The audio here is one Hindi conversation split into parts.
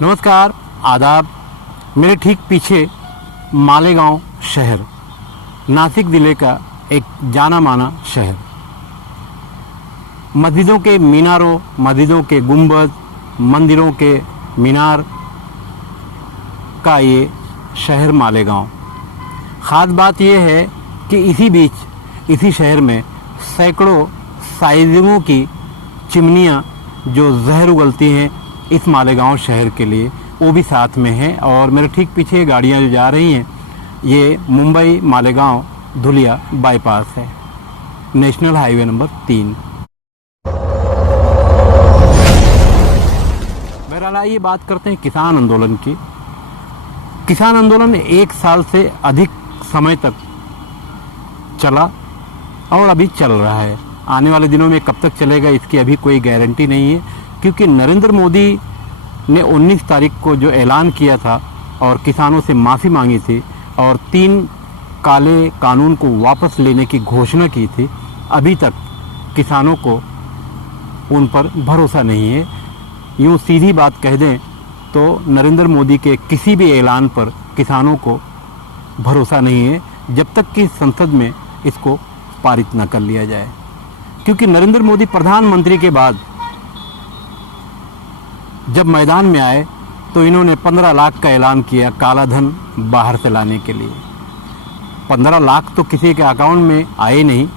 नमस्कार, आदाब। मेरे ठीक पीछे मालेगांव शहर, नासिक ज़िले का एक जाना माना शहर। मस्जिदों के मीनारों, मस्जिदों के गुंबद, मंदिरों के मीनार का ये शहर मालेगांव। ख़ास बात यह है कि इसी शहर में सैकड़ों साइजिंगों की चिमनियाँ जो जहर उगलती हैं इस मालेगांव शहर के लिए, वो भी साथ में है। और मेरे ठीक पीछे गाड़ियाँ जो जा रही हैं, ये मुंबई मालेगांव धुलिया बाईपास है, नेशनल हाईवे नंबर 3। बहरहाल आइए बात करते हैं किसान आंदोलन की। किसान आंदोलन 1 साल से अधिक समय तक चला और अभी चल रहा है। आने वाले दिनों में कब तक चलेगा इसकी अभी कोई गारंटी नहीं है, क्योंकि नरेंद्र मोदी ने 19 तारीख को जो ऐलान किया था और किसानों से माफ़ी मांगी थी और 3 काले कानून को वापस लेने की घोषणा की थी, अभी तक किसानों को उन पर भरोसा नहीं है। यूँ सीधी बात कह दें तो नरेंद्र मोदी के किसी भी ऐलान पर किसानों को भरोसा नहीं है जब तक कि संसद में इसको पारित न कर लिया जाए। क्योंकि नरेंद्र मोदी प्रधानमंत्री के बाद जब मैदान में आए तो इन्होंने 15 लाख का ऐलान किया काला धन बाहर से लाने के लिए। 15 लाख तो किसी के अकाउंट में आए नहीं,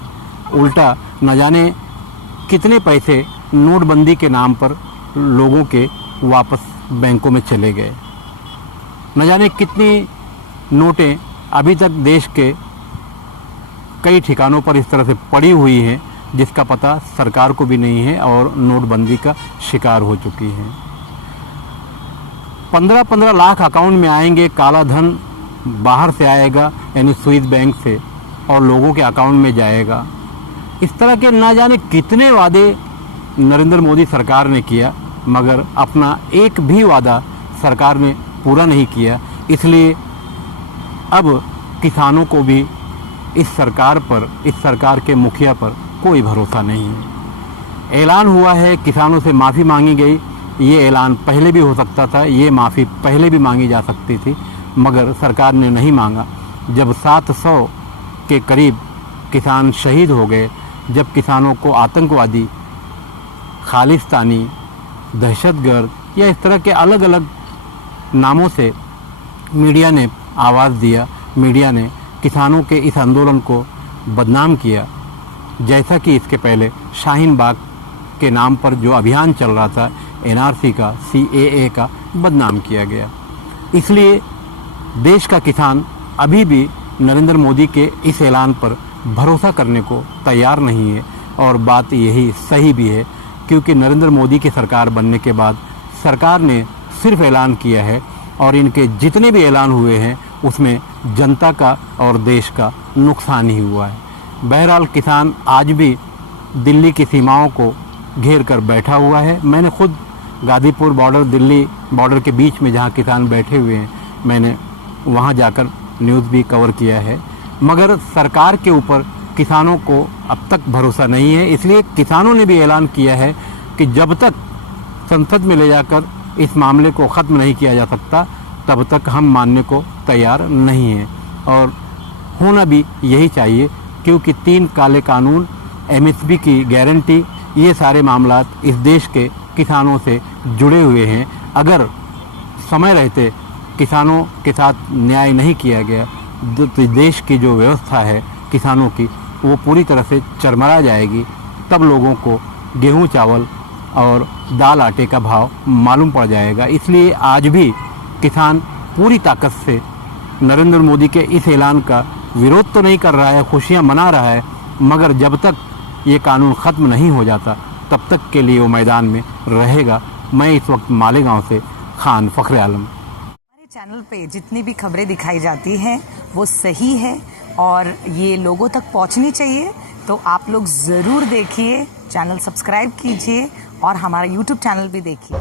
उल्टा न जाने कितने पैसे नोटबंदी के नाम पर लोगों के वापस बैंकों में चले गए। न जाने कितनी नोटें अभी तक देश के कई ठिकानों पर इस तरह से पड़ी हुई हैं जिसका पता सरकार को भी नहीं है और नोटबंदी का शिकार हो चुकी है। 15-15 लाख अकाउंट में आएंगे, काला धन बाहर से आएगा यानी स्विस बैंक से और लोगों के अकाउंट में जाएगा। इस तरह के न जाने कितने वादे नरेंद्र मोदी सरकार ने किया, मगर अपना एक भी वादा सरकार ने पूरा नहीं किया। इसलिए अब किसानों को भी इस सरकार के मुखिया पर कोई भरोसा नहीं है। ऐलान हुआ है, किसानों से माफ़ी मांगी गई। ये ऐलान पहले भी हो सकता था, ये माफ़ी पहले भी मांगी जा सकती थी, मगर सरकार ने नहीं मांगा। जब 700 के करीब किसान शहीद हो गए, जब किसानों को आतंकवादी, खालिस्तानी, दहशतगर्द या इस तरह के अलग अलग नामों से मीडिया ने आवाज़ दिया, मीडिया ने किसानों के इस आंदोलन को बदनाम किया, जैसा कि इसके पहले शाहीन बाग के नाम पर जो अभियान चल रहा था NRC का, CAA का, बदनाम किया गया। इसलिए देश का किसान अभी भी नरेंद्र मोदी के इस ऐलान पर भरोसा करने को तैयार नहीं है। और बात यही सही भी है, क्योंकि नरेंद्र मोदी की सरकार बनने के बाद सरकार ने सिर्फ ऐलान किया है और इनके जितने भी ऐलान हुए हैं उसमें जनता का और देश का नुकसान ही हुआ है। बहरहाल किसान आज भी दिल्ली की सीमाओं को घेर कर बैठा हुआ है। मैंने खुद गाजीपुर बॉर्डर, दिल्ली बॉर्डर के बीच में जहां किसान बैठे हुए हैं, मैंने वहां जाकर न्यूज़ भी कवर किया है। मगर सरकार के ऊपर किसानों को अब तक भरोसा नहीं है। इसलिए किसानों ने भी ऐलान किया है कि जब तक संसद में ले जाकर इस मामले को ख़त्म नहीं किया जा सकता, तब तक हम मानने को तैयार नहीं हैं। और होना भी यही चाहिए, क्योंकि 3 काले कानून, MSP की गारंटी, ये सारे मामलात इस देश के किसानों से जुड़े हुए हैं। अगर समय रहते किसानों के साथ न्याय नहीं किया गया तो देश की जो व्यवस्था है किसानों की, वो पूरी तरह से चरमरा जाएगी। तब लोगों को गेहूं, चावल और दाल, आटे का भाव मालूम पड़ जाएगा। इसलिए आज भी किसान पूरी ताकत से नरेंद्र मोदी के इस ऐलान का विरोध तो नहीं कर रहा है, खुशियां मना रहा है, मगर जब तक ये कानून ख़त्म नहीं हो जाता तब तक के लिए वो मैदान में रहेगा। मैं इस वक्त मालेगांव से खान फखरे आलम। हमारे चैनल पे जितनी भी खबरें दिखाई जाती हैं वो सही है और ये लोगों तक पहुंचनी चाहिए, तो आप लोग ज़रूर देखिए, चैनल सब्सक्राइब कीजिए और हमारा YouTube चैनल भी देखिए।